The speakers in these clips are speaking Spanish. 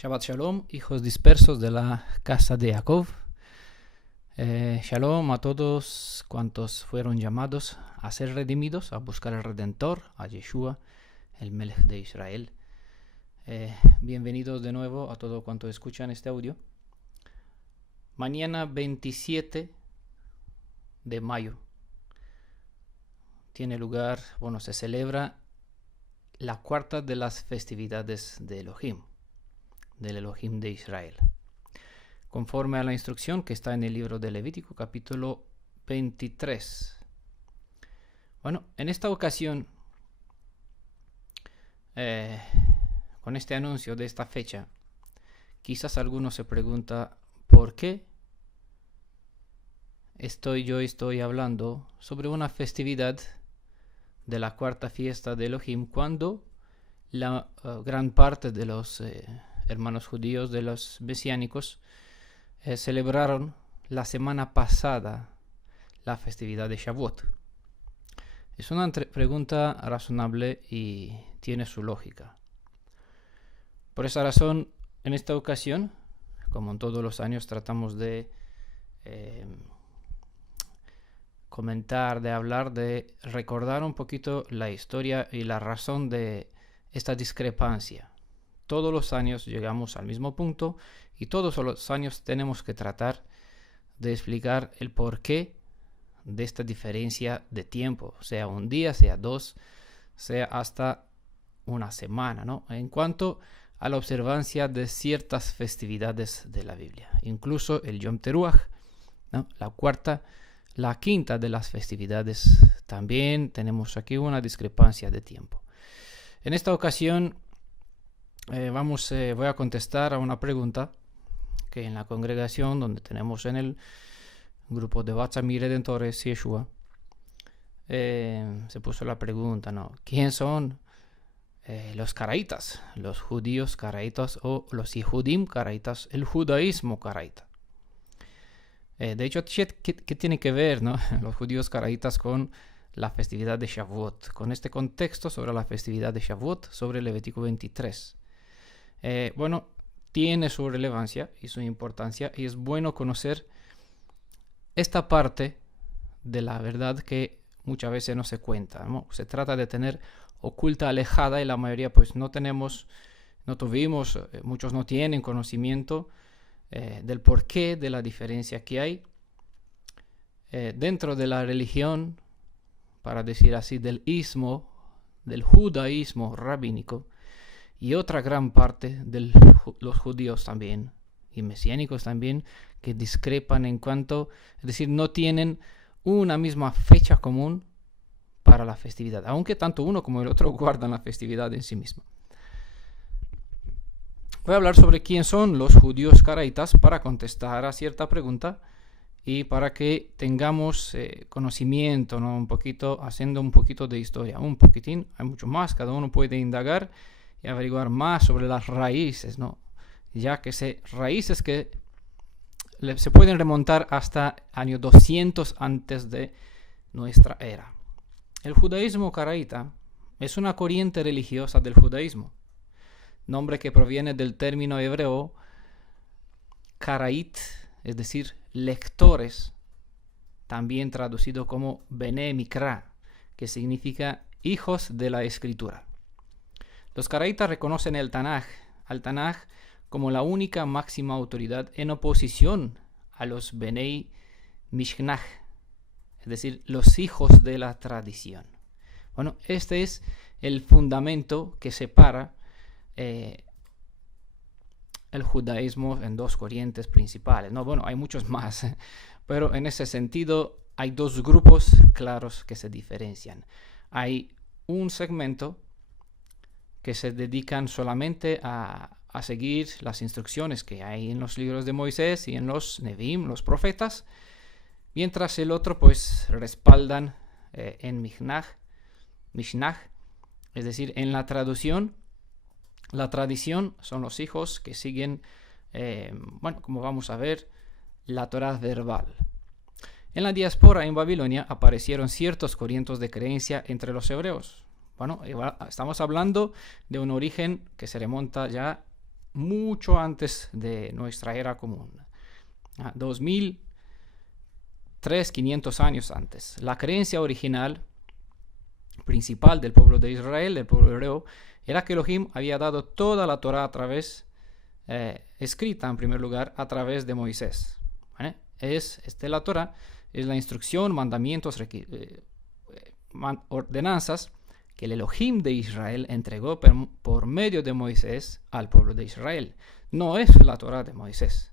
Shabbat Shalom, hijos dispersos de la casa de Jacob. Shalom a todos cuantos fueron llamados a ser redimidos, a buscar al Redentor, a Yeshua, el Melech de Israel. Bienvenidos de nuevo a todos cuantos escuchan este audio. Mañana 27 de mayo tiene lugar, se celebra la cuarta de las festividades de Elohim, del Elohim de Israel, conforme a la instrucción que está en el libro de Levítico, capítulo 23. En esta ocasión, con este anuncio de esta fecha, quizás alguno se pregunta ¿por qué estoy hablando sobre una festividad de la cuarta fiesta de Elohim cuando la gran parte de los hermanos judíos, de los mesiánicos, celebraron la semana pasada la festividad de Shavuot? Es una pregunta razonable y tiene su lógica. Por esa razón, en esta ocasión, como en todos los años, tratamos de comentar, de hablar, de recordar un poquito la historia y la razón de esta discrepancia. Todos los años llegamos al mismo punto y todos los años tenemos que tratar de explicar el porqué de esta diferencia de tiempo, sea un día, sea dos, sea hasta una semana, ¿no? En cuanto a la observancia de ciertas festividades de la Biblia, incluso el Yom Teruach, ¿no? La quinta de las festividades, también tenemos aquí una discrepancia de tiempo. En esta ocasión voy a contestar a una pregunta que en la congregación donde tenemos en el grupo de WhatsApp y Redentores Yeshua se puso la pregunta, ¿no? ¿Quién son los caraítas, los judíos caraítas o los Yehudim caraítas, el judaísmo caraíta? De hecho, ¿qué tiene que ver, ¿no? los judíos caraítas con la festividad de Shavuot, con este contexto sobre la festividad de Shavuot, sobre Levítico 23? Tiene su relevancia y su importancia, y es bueno conocer esta parte de la verdad que muchas veces no se cuenta, ¿no? Se trata de tener oculta, alejada, y la mayoría pues muchos no tienen conocimiento del porqué de la diferencia que hay dentro de la religión, para decir así, del judaísmo rabínico, y otra gran parte de los judíos también, y mesiánicos también, que discrepan en cuanto, es decir, no tienen una misma fecha común para la festividad, aunque tanto uno como el otro guardan la festividad en sí misma. Voy a hablar sobre quién son los judíos caraítas para contestar a cierta pregunta y para que tengamos conocimiento, ¿no? Haciendo un poquito de historia, un poquitín, hay mucho más, cada uno puede indagar y averiguar más sobre las raíces, ¿no? Ya que raíces que se pueden remontar hasta año 200 antes de nuestra era. El judaísmo caraíta es una corriente religiosa del judaísmo, nombre que proviene del término hebreo karaít, es decir, lectores, también traducido como Bene Mikra, que significa hijos de la escritura. Los caraítas reconocen al Tanaj como la única máxima autoridad en oposición a los Benei Mishnah, es decir, los hijos de la tradición. Este es el fundamento que separa el judaísmo en dos corrientes principales, ¿no? Hay muchos más, pero en ese sentido hay dos grupos claros que se diferencian. Hay un segmento que se dedican solamente a seguir las instrucciones que hay en los libros de Moisés y en los Nevi'im, los profetas, mientras el otro pues respaldan en Mishnah, es decir, en la traducción. La tradición son los hijos que siguen, como vamos a ver, la Torá verbal. En la diáspora en Babilonia aparecieron ciertos corrientes de creencia entre los hebreos. Estamos hablando de un origen que se remonta ya mucho antes de nuestra era común, 2300-500 años antes. La creencia original principal del pueblo de Israel, del pueblo hebreo, era que Elohim había dado toda la Torah a través, escrita en primer lugar, a través de Moisés. ¿Vale? La Torah es la instrucción, mandamientos, ordenanzas que el Elohim de Israel entregó por medio de Moisés al pueblo de Israel. No es la Torah de Moisés.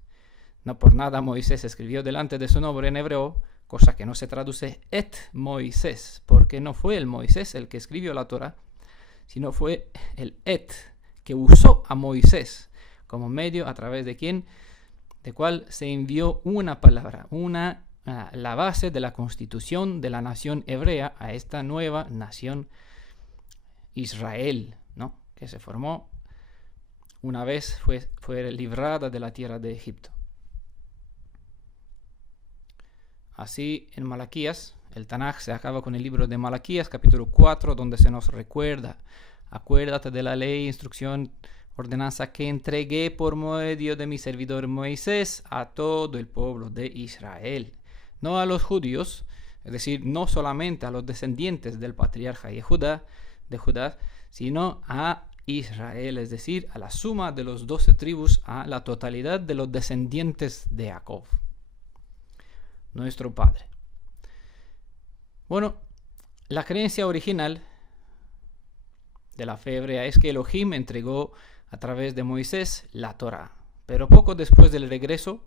No por nada Moisés escribió delante de su nombre en hebreo, cosa que no se traduce et Moisés, porque no fue el Moisés el que escribió la Torah, sino fue el et que usó a Moisés como medio a través de cual se envió una palabra, la base de la constitución de la nación hebrea a esta nueva nación Israel, ¿no? Que se formó una vez fue librada de la tierra de Egipto. Así, en Malaquías, el Tanaj se acaba con el libro de Malaquías, capítulo 4, donde se nos recuerda: acuérdate de la ley, instrucción, ordenanza que entregué por medio de mi servidor Moisés a todo el pueblo de Israel. No a los judíos, es decir, no solamente a los descendientes del patriarca de Judá, sino a Israel, es decir, a la suma de los 12 tribus, a la totalidad de los descendientes de Jacob, nuestro padre. Bueno, la creencia original de la fe hebrea es que Elohim entregó a través de Moisés la Torá, pero poco después del regreso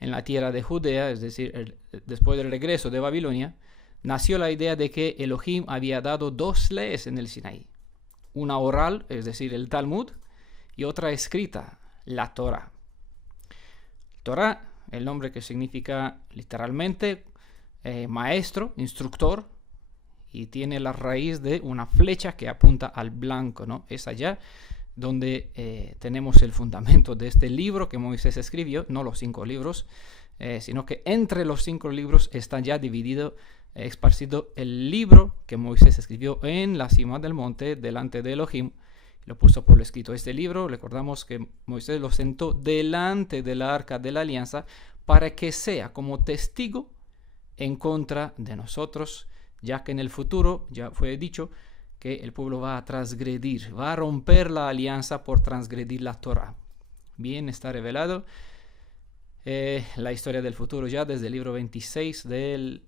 en la tierra de Judea, es decir, después del regreso de Babilonia, nació la idea de que Elohim había dado 2 leyes en el Sinaí: una oral, es decir, el Talmud, y otra escrita, la Torá. Torá, el nombre que significa literalmente maestro, instructor, y tiene la raíz de una flecha que apunta al blanco, ¿no? Es allá donde tenemos el fundamento de este libro que Moisés escribió, no los 5 libros, sino que entre los 5 libros está ya dividido, esparcido el libro que Moisés escribió en la cima del monte delante de Elohim. Lo puso por escrito. Este libro, recordamos que Moisés lo sentó delante del arca de la alianza para que sea como testigo en contra de nosotros, ya que en el futuro ya fue dicho que el pueblo va a transgredir, va a romper la alianza por transgredir la Torah. Bien, está revelado la historia del futuro ya desde el libro 26 del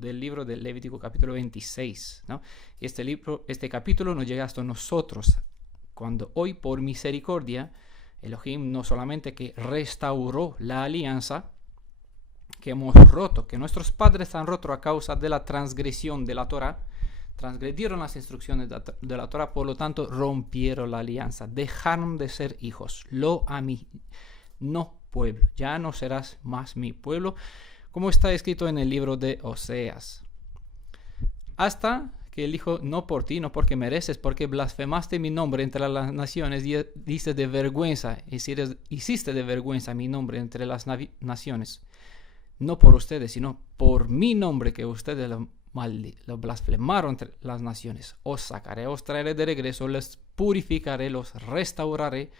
libro del Levítico capítulo 26, ¿no? Este capítulo nos llega hasta nosotros, cuando hoy por misericordia Elohim no solamente que restauró la alianza que hemos roto, que nuestros padres han roto a causa de la transgresión de la Torah, transgredieron las instrucciones de la Torah, por lo tanto rompieron la alianza, dejaron de ser hijos. Lo a mí, no pueblo, ya no serás más mi pueblo, como está escrito en el libro de Oseas. Hasta que él dijo: no por ti, no porque mereces, porque blasfemaste mi nombre entre las naciones, y diste de vergüenza, hiciste de vergüenza mi nombre entre las naciones. No por ustedes, sino por mi nombre que ustedes lo blasfemaron entre las naciones. Os sacaré, os traeré de regreso, les purificaré, los restauraré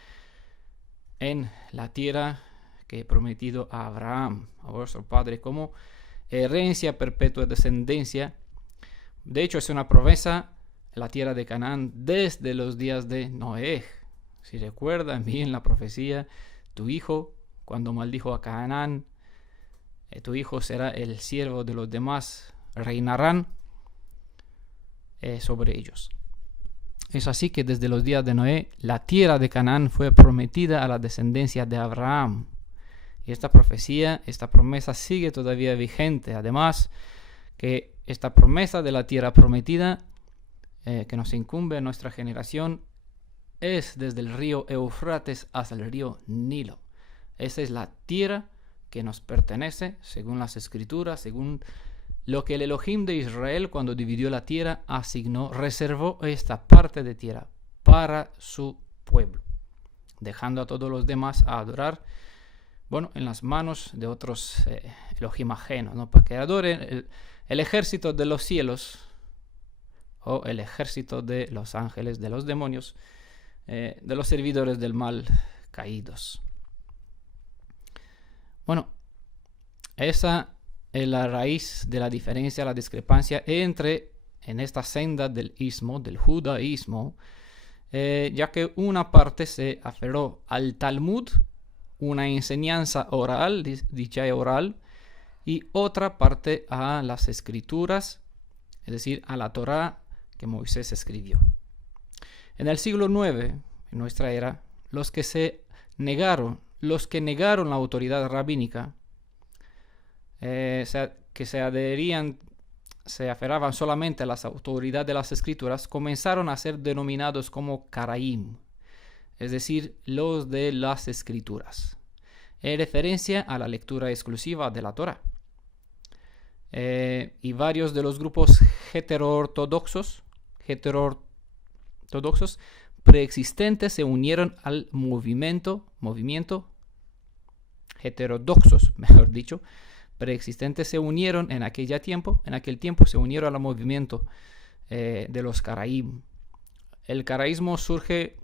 en la tierra que he prometido a Abraham, a vuestro padre, como herencia perpetua, descendencia. De hecho, es una promesa, la tierra de Canaán, desde los días de Noé. Si recuerdan bien la profecía, tu hijo, cuando maldijo a Canaán, tu hijo será el siervo de los demás, reinarán sobre ellos. Es así que desde los días de Noé, la tierra de Canaán fue prometida a la descendencia de Abraham. Y esta profecía, esta promesa sigue todavía vigente. Además, que esta promesa de la tierra prometida que nos incumbe a nuestra generación es desde el río Éufrates hasta el río Nilo. Esa es la tierra que nos pertenece, según las escrituras, según lo que el Elohim de Israel, cuando dividió la tierra, asignó, reservó esta parte de tierra para su pueblo, dejando a todos los demás a adorar, en las manos de otros Elohim ajenos, ¿no? Para que adoren el ejército de los cielos o el ejército de los ángeles, de los demonios, de los servidores del mal caídos. Bueno, esa es la raíz de la diferencia, la discrepancia entre en esta senda del ismo, del judaísmo, ya que una parte se aferró al Talmud, una enseñanza oral, dicha oral, y otra parte a las escrituras, es decir, a la Torá que Moisés escribió. En el siglo IX, en nuestra era, los que negaron la autoridad rabínica, que se aferraban solamente a la autoridad de las escrituras, comenzaron a ser denominados como Karaim, es decir, los de las escrituras, en referencia a la lectura exclusiva de la Torá. Y varios de los grupos heteroortodoxos preexistentes se unieron al movimiento heterodoxos, mejor dicho, preexistentes se unieron en aquel tiempo se unieron al movimiento de los Karaim. El karaísmo surge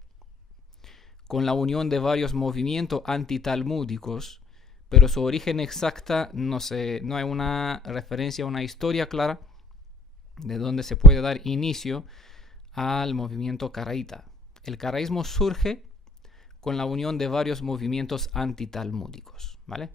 con la unión de varios movimientos antitalmúdicos, pero su origen exacta no hay una referencia, una historia clara de donde se puede dar inicio al movimiento caraíta. El karaísmo surge con la unión de varios movimientos antitalmúdicos, ¿vale?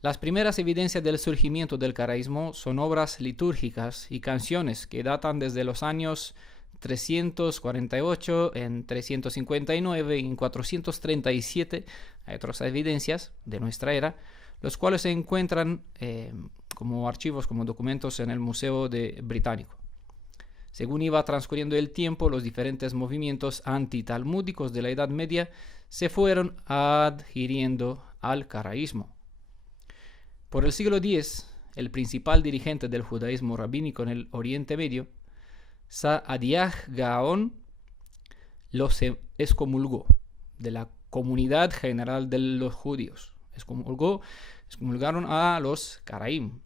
Las primeras evidencias del surgimiento del karaísmo son obras litúrgicas y canciones que datan desde los años 348, en 359 y en 437. Hay otras evidencias de nuestra era, los cuales se encuentran como archivos, como documentos en el Museo Británico. Según iba transcurriendo el tiempo, los diferentes movimientos antitalmúdicos de la Edad Media se fueron adhiriendo al karaísmo. Por el siglo X, el principal dirigente del judaísmo rabínico en el Oriente Medio, Sa'adiah Gaon, los excomulgó de la comunidad general de los judíos. Excomulgaron a los Karaim.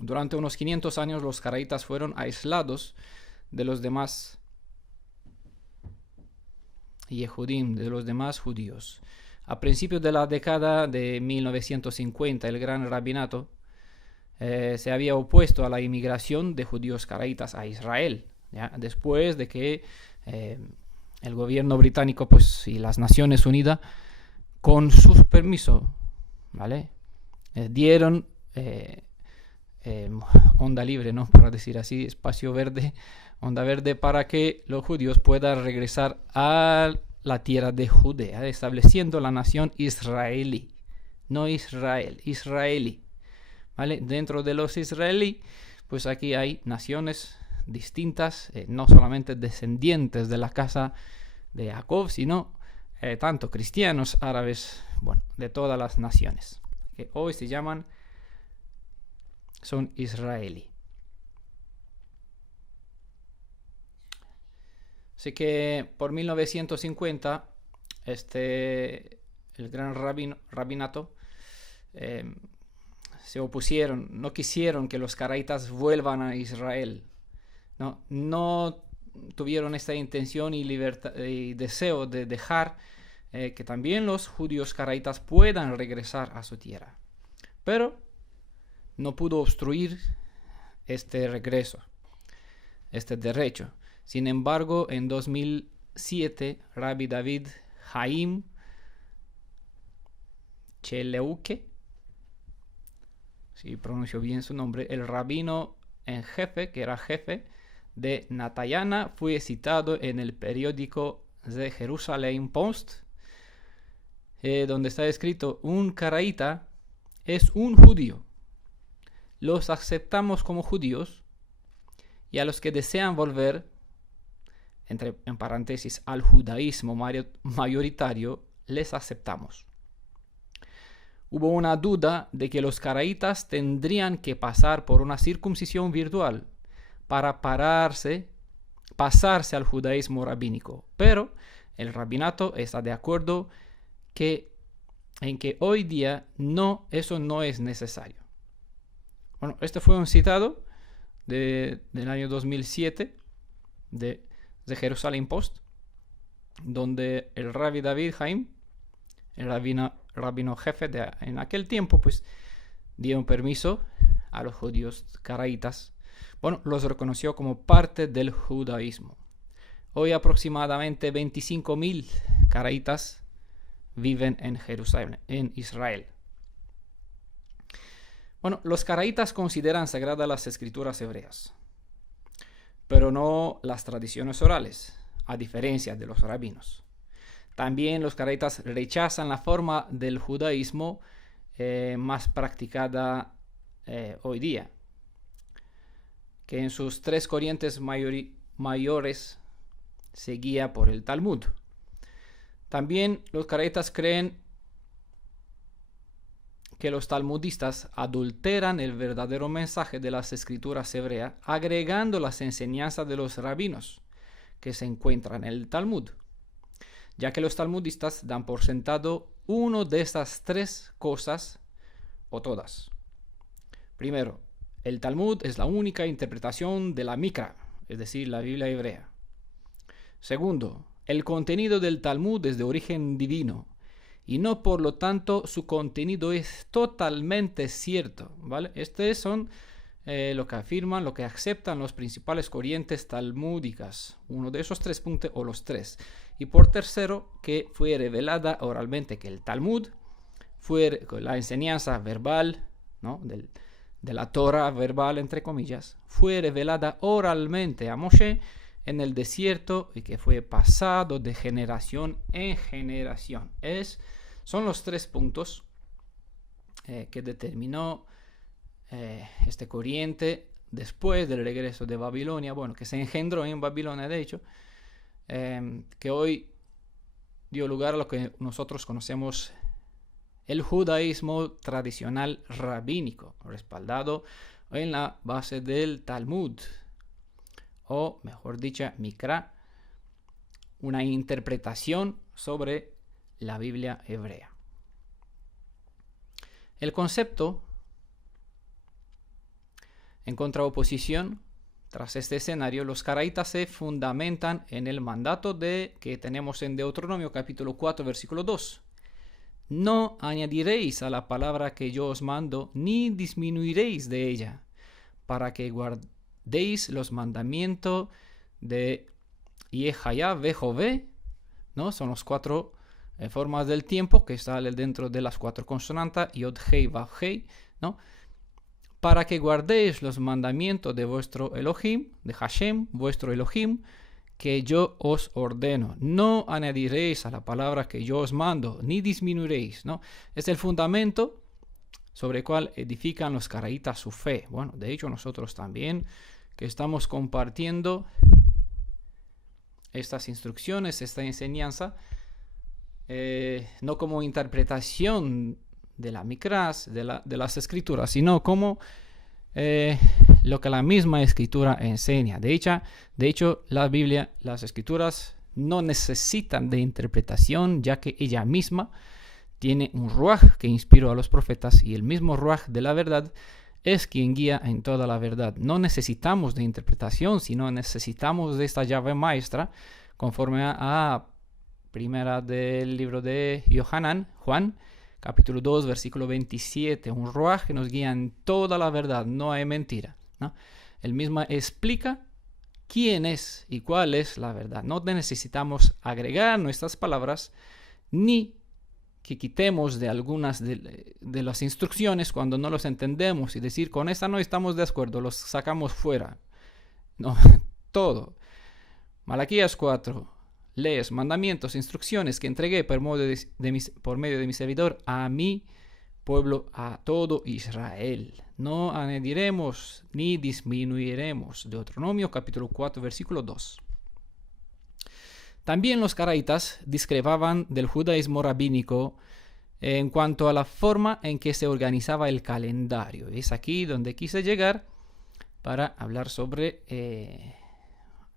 Durante unos 500 años los caraítas fueron aislados de los demás Yehudim, de los demás judíos. A principios de la década de 1950, el gran rabinato se había opuesto a la inmigración de judíos caraítas a Israel, ¿ya? Después de que el gobierno británico y las Naciones Unidas, con su permiso, ¿vale? Dieron onda libre, ¿no? Para decir así, espacio verde, onda verde, para que los judíos puedan regresar a la tierra de Judea, estableciendo la nación israelí, no Israel, israelí, ¿vale? Dentro de los israelí, pues aquí hay naciones distintas, no solamente descendientes de la casa de Jacob, sino tanto cristianos, árabes, bueno, de todas las naciones, que hoy se llaman, son israelí. Así que por 1950, el gran rabinato se opusieron, no quisieron que los caraítas vuelvan a Israel. No tuvieron esta intención y deseo de dejar que también los judíos caraítas puedan regresar a su tierra. Pero no pudo obstruir este regreso, este derecho. Sin embargo, en 2007, Rabbi David Haim Cheleuke, si pronuncio bien su nombre, el rabino en jefe, que era jefe de Natayana, fue citado en el periódico The Jerusalem Post, donde está escrito: un caraíta es un judío. Los aceptamos como judíos, y a los que desean volver, en paréntesis, al judaísmo mayoritario, les aceptamos. Hubo una duda de que los caraítas tendrían que pasar por una circuncisión virtual para pasarse al judaísmo rabínico, pero el rabinato está de acuerdo en que hoy día eso no es necesario. Bueno, este fue un citado del año 2007 de The Jerusalem Post, donde el Rabbi David Haim, el rabino jefe en aquel tiempo, pues dio un permiso a los judíos caraítas. Bueno, los reconoció como parte del judaísmo. Hoy aproximadamente 25.000 caraítas viven en Jerusalén, en Israel. Bueno, los caraítas consideran sagradas las escrituras hebreas, pero no las tradiciones orales, a diferencia de los rabinos. También los caraítas rechazan la forma del judaísmo más practicada hoy día, que en sus tres corrientes mayores se guía por el Talmud. También los caraítas creen que los talmudistas adulteran el verdadero mensaje de las escrituras hebreas, agregando las enseñanzas de los rabinos que se encuentran en el Talmud, ya que los talmudistas dan por sentado uno de estas tres cosas o todas. Primero, el Talmud es la única interpretación de la Mikra, es decir, la Biblia hebrea. Segundo, el contenido del Talmud es de origen divino y no, por lo tanto, su contenido es totalmente cierto, ¿vale? Estos son lo que afirman, lo que aceptan los principales corrientes talmúdicas, uno de esos 3 puntos o los 3. Y por tercero, que fue revelada oralmente, que el Talmud fue la enseñanza verbal, ¿no?, de la Torah verbal, entre comillas, fue revelada oralmente a Moshe en el desierto y que fue pasado de generación en generación. Son los 3 puntos que determinó este corriente después del regreso de Babilonia, bueno, que se engendró en Babilonia, de hecho, que hoy dio lugar a lo que nosotros conocemos el judaísmo tradicional rabínico, respaldado en la base del Talmud, o mejor dicho, Mikra, una interpretación sobre la Biblia hebrea. El concepto en contraoposición, tras este escenario, los caraítas se fundamentan en el mandato que tenemos en Deuteronomio capítulo 4, versículo 2. No añadiréis a la palabra que yo os mando, ni disminuiréis de ella, para que guardéis los mandamientos de Yehaya Vejové, ¿no? Son los 4 formas del tiempo que salen dentro de las 4 consonantes, Yod Hei Vav Hei, ¿no? Para que guardéis los mandamientos de vuestro Elohim, de Hashem, vuestro Elohim, que yo os ordeno. No añadiréis a la palabra que yo os mando, ni disminuiréis, ¿no? Es el fundamento sobre el cual edifican los caraítas su fe. Bueno, de hecho nosotros también, que estamos compartiendo estas instrucciones, esta enseñanza, no como interpretación de la Mikras, de las escrituras, sino como lo que la misma escritura enseña. De hecho, la Biblia, las escrituras no necesitan de interpretación, ya que ella misma tiene un ruaj que inspiró a los profetas, y el mismo ruaj de la verdad es quien guía en toda la verdad. No necesitamos de interpretación, sino necesitamos de esta llave maestra, conforme a primera del libro de Juan, capítulo 2, versículo 27, un ruaj que nos guía en toda la verdad, no hay mentira, ¿no? Él mismo explica quién es y cuál es la verdad. No necesitamos agregar nuestras palabras, ni que quitemos de algunas de las instrucciones cuando no los entendemos y decir, con esta no estamos de acuerdo, los sacamos fuera. No, todo. Malaquías 4. Lees mandamientos, instrucciones que entregué por medio de mi servidor a mi pueblo, a todo Israel. No añadiremos ni disminuiremos. Deuteronomio capítulo 4, versículo 2. También los caraítas discrepaban del judaísmo rabínico en cuanto a la forma en que se organizaba el calendario. Es aquí donde quise llegar para hablar sobre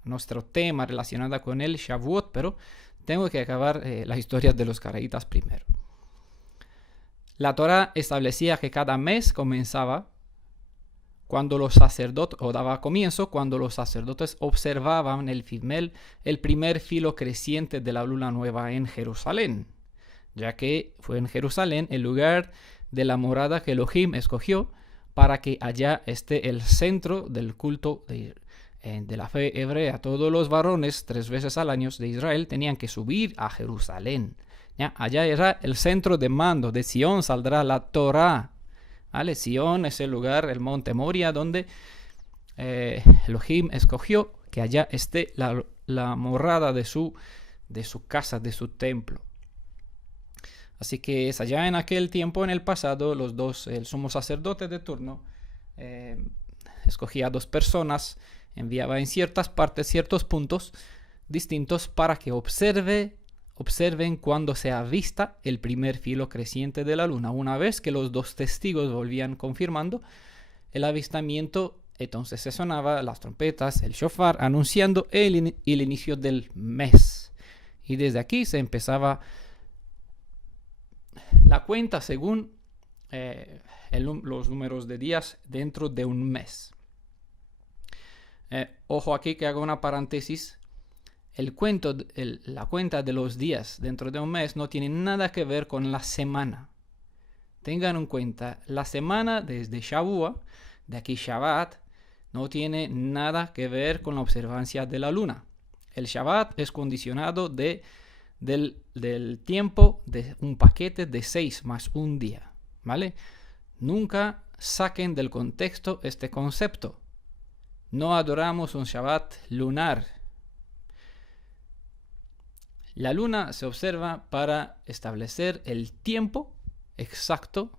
nuestro tema relacionado con el Shavuot, pero tengo que acabar la historia de los caraítas primero. La Torah establecía que cada mes comenzaba cuando los sacerdotes, o daba comienzo cuando los sacerdotes observaban el primer filo creciente de la luna nueva en Jerusalén, ya que fue en Jerusalén el lugar de la morada que Elohim escogió para que allá esté el centro del culto de la fe hebrea. Todos los varones 3 veces al año de Israel tenían que subir a Jerusalén. ¿Ya? Allá era el centro de mando. De Sion saldrá la Torá. ¿Vale? Sion es el lugar, el monte Moria, donde Elohim escogió que allá esté la morada de su casa, de su templo. Así que es allá en aquel tiempo, en el pasado, el sumo sacerdote de turno escogía a 2 personas, enviaba en ciertas partes, ciertos puntos distintos para que observen cuando se avista el primer filo creciente de la luna. Una vez que los 2 testigos volvían confirmando el avistamiento, entonces se sonaba las trompetas, el shofar, anunciando el inicio del mes. Y desde aquí se empezaba la cuenta según los números de días dentro de un mes. Ojo aquí que hago una paréntesis. La cuenta de los días dentro de un mes no tiene nada que ver con la semana. Tengan en cuenta, la semana desde Shavua, de aquí Shabbat, no tiene nada que ver con la observancia de la luna. El Shabbat es condicionado del tiempo de un paquete de 6 más un día, ¿vale? Nunca saquen del contexto este concepto. No adoramos un Shabbat lunar. La luna se observa para establecer el tiempo exacto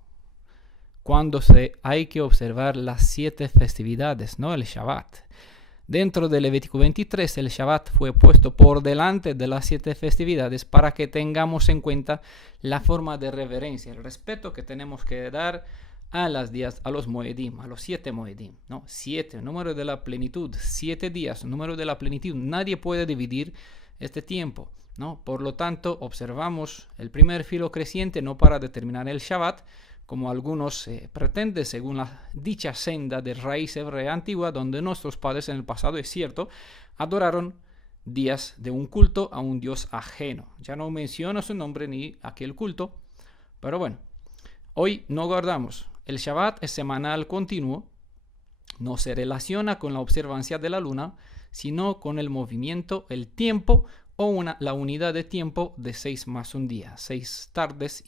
cuando hay que observar las 7 festividades, ¿no? El Shabbat. Dentro del Levítico 23, el Shabbat fue puesto por delante de las 7 festividades para que tengamos en cuenta la forma de reverencia, el respeto que tenemos que dar a los Moedim, a los 7 Moedim, ¿no? 7, número de la plenitud, 7 días, número de la plenitud. Nadie puede dividir este tiempo, ¿no? Por lo tanto, observamos el primer filo creciente no para determinar el Shabbat, como algunos pretenden, según la dicha senda de raíz hebrea antigua, donde nuestros padres en el pasado, es cierto, adoraron días de un culto a un dios ajeno. Ya no menciono su nombre ni aquel culto, pero bueno, hoy no guardamos. El Shabbat es semanal continuo, no se relaciona con la observancia de la luna, sino con el movimiento, el tiempo o la unidad de tiempo de 6 más un día, 6 tardes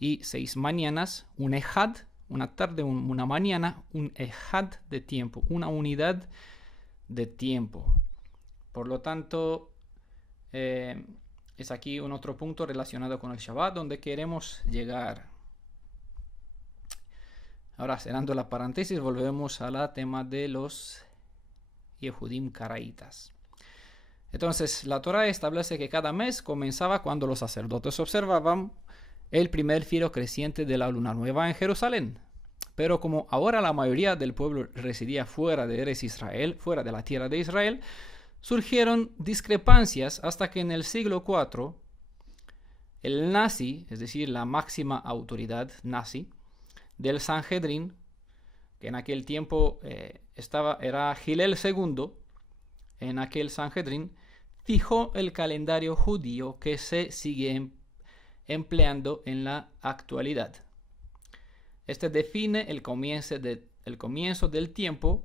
y 6 mañanas, un ejad, una tarde, una mañana, un ejad de tiempo, una unidad de tiempo. Por lo tanto, es aquí un otro punto relacionado con el Shabbat donde queremos llegar. Ahora, cerrando la paréntesis, volvemos al tema de los Yehudim Karaitas. Entonces, la Torah establece que cada mes comenzaba cuando los sacerdotes observaban el primer filo creciente de la luna nueva en Jerusalén. Pero como ahora la mayoría del pueblo residía fuera de Eretz Israel, fuera de la tierra de Israel, surgieron discrepancias hasta que en el siglo IV el nazi, es decir, la máxima autoridad nazi del Sanhedrin, que en aquel tiempo era Hillel II, en aquel Sanhedrin, fijó el calendario judío que se sigue empleando en la actualidad. Este define el comienzo del tiempo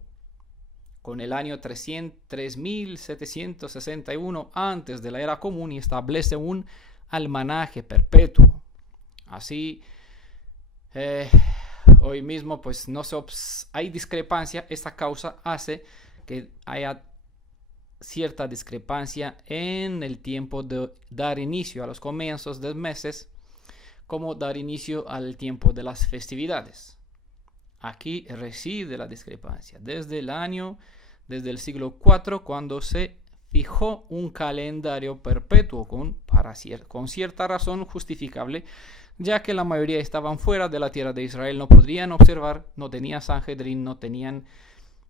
con el año 3761 antes de la era común y establece un almanaque perpetuo. Así, hoy mismo pues hay discrepancia. Esta causa hace que haya cierta discrepancia en el tiempo de dar inicio a los comienzos de meses, como dar inicio al tiempo de las festividades. Aquí reside la discrepancia desde el siglo IV, cuando se fijó un calendario perpetuo con cierta razón justificable, ya que la mayoría estaban fuera de la tierra de Israel, no podrían observar, no tenían Sanhedrin, no tenían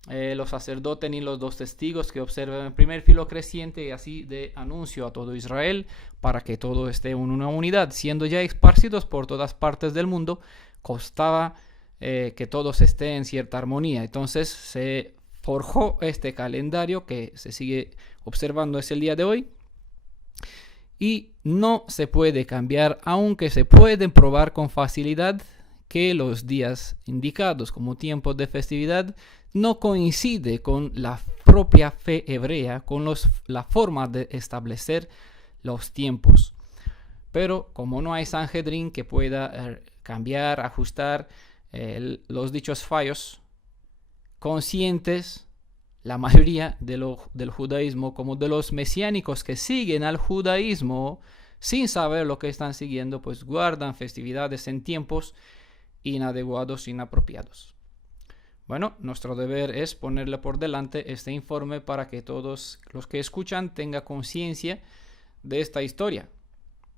los sacerdotes ni los 2 testigos que observan el primer filo creciente, y así de anuncio a todo Israel para que todo esté en una unidad. Siendo ya esparcidos por todas partes del mundo, costaba que todos estén en cierta armonía. Entonces se forjó este calendario que se sigue observando es el día de hoy y no se puede cambiar, aunque se pueden probar con facilidad que los días indicados como tiempos de festividad no coincide con la propia fe hebrea, con la forma de establecer los tiempos. Pero como no hay Sanhedrin que pueda cambiar, ajustar los dichos fallos, conscientes la mayoría del judaísmo como de los mesiánicos que siguen al judaísmo sin saber lo que están siguiendo, pues guardan festividades en tiempos inadecuados, inapropiados. Bueno, nuestro deber es ponerle por delante este informe para que todos los que escuchan tengan conciencia de esta historia.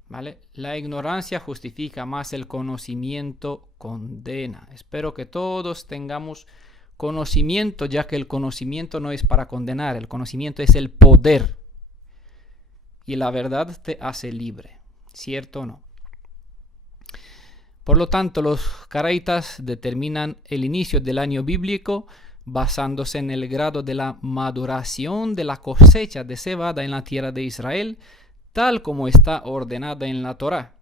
¿Vale? La ignorancia justifica, más el conocimiento condena. Espero que todos tengamos conocimiento, ya que el conocimiento no es para condenar, el conocimiento es el poder. Y la verdad te hace libre, ¿cierto o no? Por lo tanto, los caraítas determinan el inicio del año bíblico basándose en el grado de la maduración de la cosecha de cebada en la tierra de Israel, tal como está ordenada en la Torá.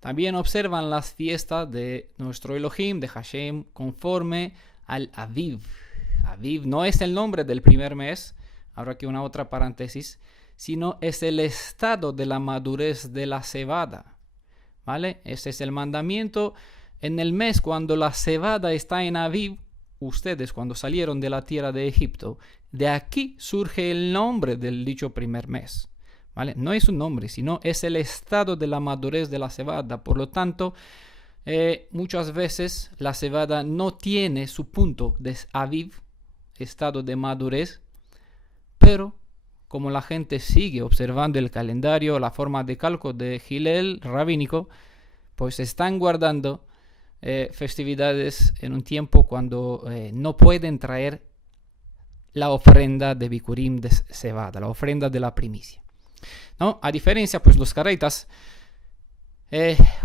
También observan las fiestas de nuestro Elohim, de Hashem, conforme al Aviv. Aviv no es el nombre del primer mes, ahora aquí una otra paréntesis, sino es el estado de la madurez de la cebada. ¿Vale? Ese es el mandamiento. En el mes cuando la cebada está en Aviv, ustedes cuando salieron de la tierra de Egipto, de aquí surge el nombre del dicho primer mes. ¿Vale? No es un nombre, sino es el estado de la madurez de la cebada. Por lo tanto, muchas veces la cebada no tiene su punto de Aviv, estado de madurez, pero como la gente sigue observando el calendario, la forma de cálculo de Hillel rabínico, pues están guardando festividades en un tiempo cuando no pueden traer la ofrenda de Bikurim de cebada, la ofrenda de la primicia. ¿No? A diferencia, pues los caraítas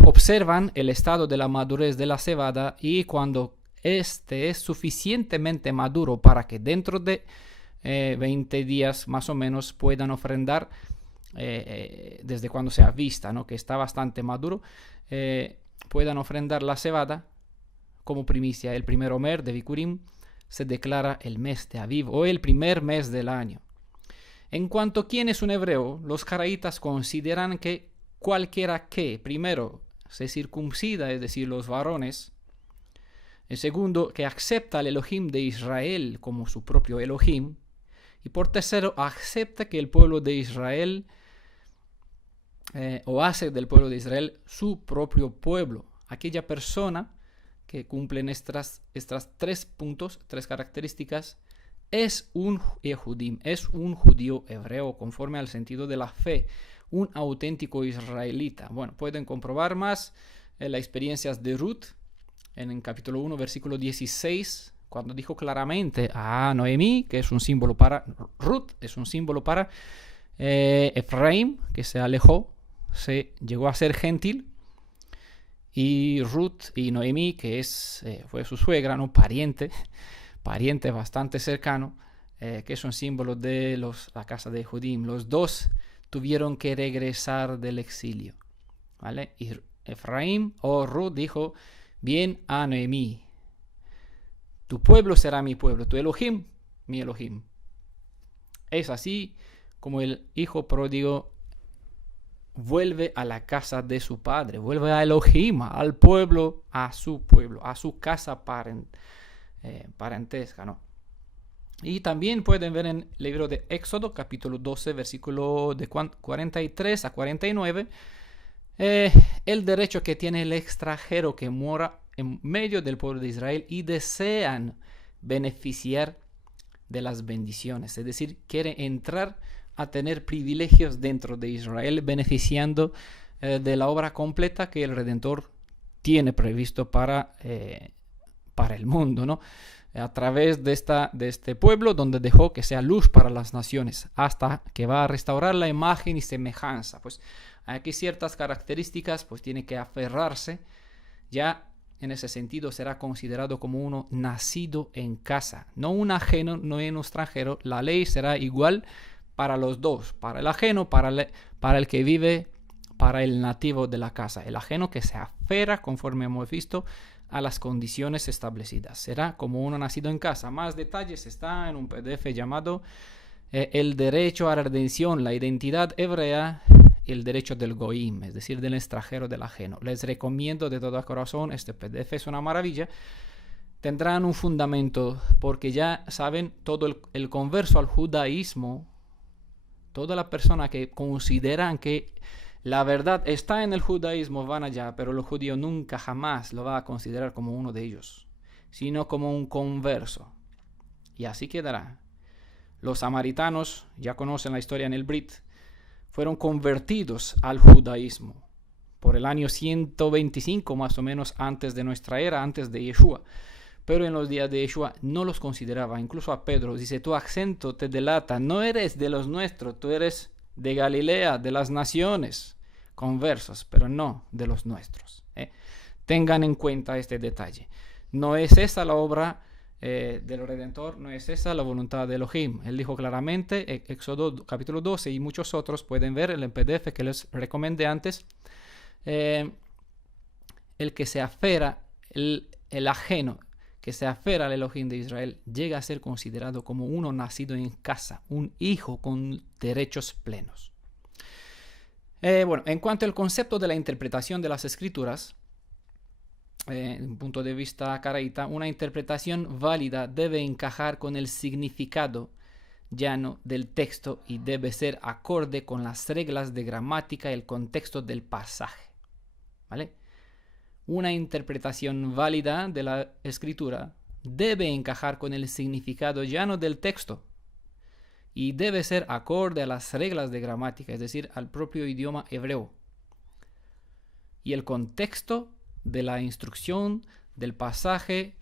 observan el estado de la madurez de la cebada y cuando este es suficientemente maduro para que dentro de 20 días más o menos puedan ofrendar, desde cuando se avista, ¿no? Que está bastante maduro, puedan ofrendar la cebada como primicia. El primer Omer de Bikurim se declara el mes de Aviv o el primer mes del año. En cuanto a quién es un hebreo, los caraítas consideran que cualquiera que, primero, se circuncida, es decir, los varones, el segundo, que acepta al Elohim de Israel como su propio Elohim, y por tercero, acepta que el pueblo de Israel, o hace del pueblo de Israel su propio pueblo. Aquella persona que cumple estas tres puntos, tres características, es un Yehudim, es un judío hebreo conforme al sentido de la fe, un auténtico israelita. Bueno, pueden comprobar más en las experiencias de Ruth en el capítulo 1, versículo 16, cuando dijo claramente a Noemí, que es un símbolo para Ruth, es un símbolo para Efraín, que se alejó, se llegó a ser gentil, y Ruth y Noemí, que fue su suegra, ¿no? pariente bastante cercano, que son símbolos de la casa de Yehudim. Los dos tuvieron que regresar del exilio, ¿vale? Y Efraín o Ruth dijo bien a Noemí: tu pueblo será mi pueblo, tu Elohim, mi Elohim. Es así como el hijo pródigo vuelve a la casa de su padre, vuelve a Elohim, al pueblo, a su casa parentesca, ¿no? Y también pueden ver en el libro de Éxodo, capítulo 12, versículo de 43 a 49, el derecho que tiene el extranjero que mora en medio del pueblo de Israel y desean beneficiar de las bendiciones, es decir, quiere entrar a tener privilegios dentro de Israel, beneficiando de la obra completa que el Redentor tiene previsto para el mundo, ¿no? A través de este pueblo donde dejó que sea luz para las naciones, hasta que va a restaurar la imagen y semejanza. Pues aquí ciertas características pues tiene que aferrarse ya en ese sentido será considerado como uno nacido en casa, no un ajeno, no un extranjero. La ley será igual para los dos, para el ajeno, para el que vive, para el nativo de la casa. El ajeno que se aferra, conforme hemos visto, a las condiciones establecidas. Será como uno nacido en casa. Más detalles está en un PDF llamado El derecho a la redención, la identidad hebrea, el derecho del goim, es decir, del extranjero, del ajeno. Les recomiendo de todo corazón, este PDF es una maravilla. Tendrán un fundamento, porque ya saben, todo el converso al judaísmo, toda la persona que consideran que la verdad está en el judaísmo van allá, pero el judío nunca jamás lo va a considerar como uno de ellos, sino como un converso. Y así quedará. Los samaritanos, ya conocen la historia en el Brit, fueron convertidos al judaísmo por el año 125 más o menos antes de nuestra era, antes de Yeshua. Pero en los días de Yeshua no los consideraba. Incluso a Pedro dice, tu acento te delata, no eres de los nuestros, tú eres de Galilea, de las naciones, conversos, pero no de los nuestros. Tengan en cuenta este detalle. No es esa la obra del Redentor, no es esa la voluntad de Elohim. Él dijo claramente, Éxodo capítulo 12 y muchos otros, pueden ver el PDF que les recomendé antes, el que se aferra, el ajeno, que se aferra al Elohim de Israel, llega a ser considerado como uno nacido en casa, un hijo con derechos plenos. Bueno, en cuanto al concepto de la interpretación de las escrituras, desde un punto de vista caraíta, una interpretación válida debe encajar con el significado llano del texto y debe ser acorde con las reglas de gramática y el contexto del pasaje. ¿Vale? Una interpretación válida de la escritura debe encajar con el significado llano del texto y debe ser acorde a las reglas de gramática, es decir, al propio idioma hebreo. Y el contexto de la instrucción del pasaje,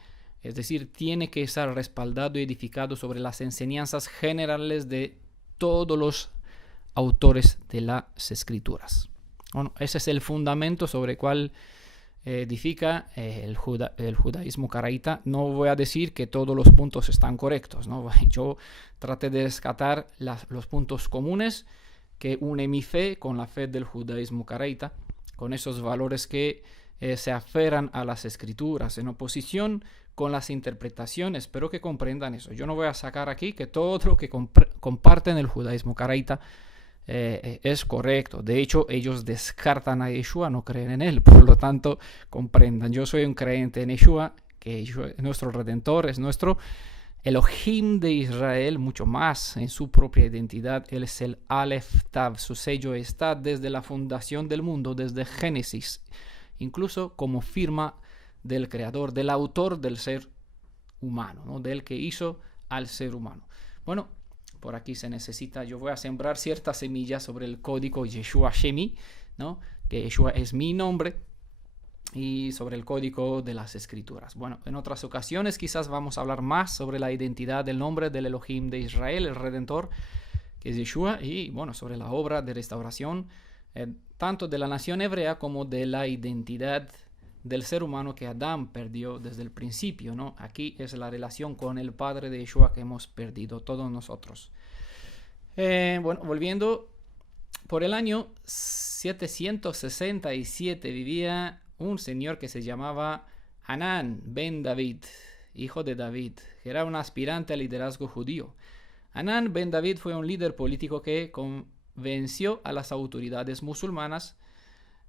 es decir, tiene que estar respaldado y edificado sobre las enseñanzas generales de todos los autores de las escrituras. Bueno, ese es el fundamento sobre el cual edifica el judaísmo caraíta. No voy a decir que todos los puntos están correctos, ¿no? Yo traté de rescatar los puntos comunes que une mi fe con la fe del judaísmo caraíta, con esos valores que se aferran a las escrituras en oposición con las interpretaciones. Espero que comprendan eso. Yo no voy a sacar aquí que todo lo que comparten el judaísmo caraíta es correcto. De hecho, ellos descartan a Yeshua, no creen en él. Por lo tanto, comprendan. Yo soy un creyente en Yeshua, que Yeshua es nuestro Redentor, es nuestro Elohim de Israel, mucho más en su propia identidad. Él es el Aleph Tav. Su sello está desde la fundación del mundo, desde Génesis, incluso como firma del creador, del autor del ser humano, ¿no? Del que hizo al ser humano. Bueno, por aquí se necesita, yo voy a sembrar ciertas semillas sobre el código Yeshua Shemi, ¿no? Que Yeshua es mi nombre, y sobre el código de las escrituras. Bueno, en otras ocasiones quizás vamos a hablar más sobre la identidad del nombre del Elohim de Israel, el Redentor, que es Yeshua, y bueno, sobre la obra de restauración, tanto de la nación hebrea como de la identidad del ser humano que Adán perdió desde el principio, ¿no? Aquí es la relación con el Padre de Yeshua que hemos perdido todos nosotros. Bueno, volviendo, por el año 767 vivía un señor que se llamaba Hanán ben David, hijo de David, que era un aspirante al liderazgo judío. Hanán ben David fue un líder político que convenció a las autoridades musulmanas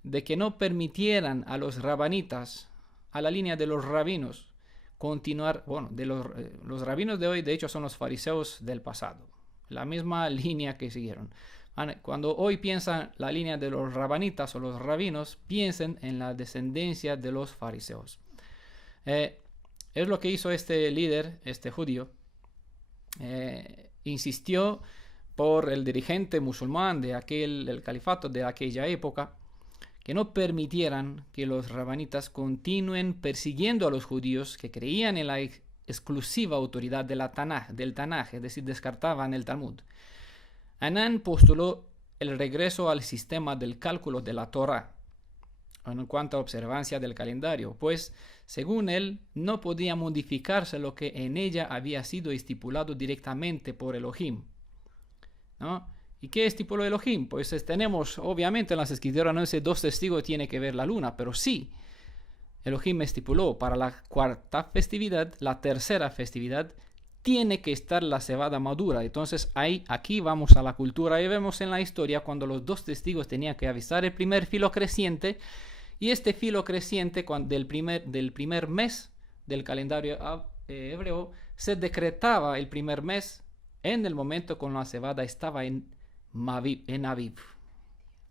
de que no permitieran a los rabanitas, a la línea de los rabinos, continuar, bueno, de los rabinos de hoy, de hecho, son los fariseos del pasado, la misma línea que siguieron. Cuando hoy piensan la línea de los rabanitas o los rabinos, piensen en la descendencia de los fariseos. Es lo que hizo este líder, este judío. Insistió por el dirigente musulmán de el califato de aquella época, que no permitieran que los rabanitas continúen persiguiendo a los judíos que creían en la exclusiva autoridad del Tanaj, es decir, descartaban el Talmud. Hanán postuló el regreso al sistema del cálculo de la Torá, en cuanto a observancia del calendario, pues, según él, no podía modificarse lo que en ella había sido estipulado directamente por Elohim, ¿no? ¿Y qué estipuló Elohim? Pues tenemos, obviamente, en las escrituras no dice 2 testigos tiene que ver la luna, pero sí, Elohim estipuló para la cuarta festividad, la tercera festividad, tiene que estar la cebada madura. Entonces aquí vamos a la cultura y vemos en la historia cuando los 2 testigos tenían que avisar el primer filo creciente, y este filo creciente del primer mes del calendario hebreo se decretaba el primer mes en el momento cuando la cebada estaba en Aviv,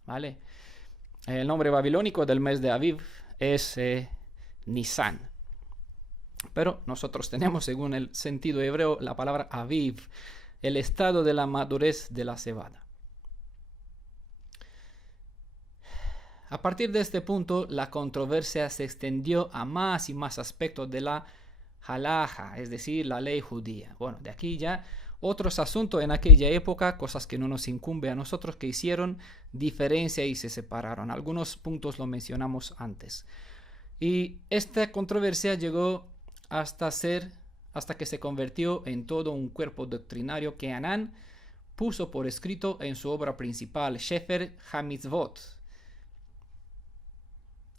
¿vale? El nombre babilónico del mes de Aviv es Nisan. Pero nosotros tenemos, según el sentido hebreo, la palabra Aviv, el estado de la madurez de la cebada. A partir de este punto, la controversia se extendió a más y más aspectos de la halaja, es decir, la ley judía. Bueno, de aquí ya otros asuntos en aquella época, cosas que no nos incumbe a nosotros, que hicieron diferencia y se separaron. Algunos puntos lo mencionamos antes. Y esta controversia llegó hasta que se convirtió en todo un cuerpo doctrinario que Anán puso por escrito en su obra principal, Sefer HaMitzvot,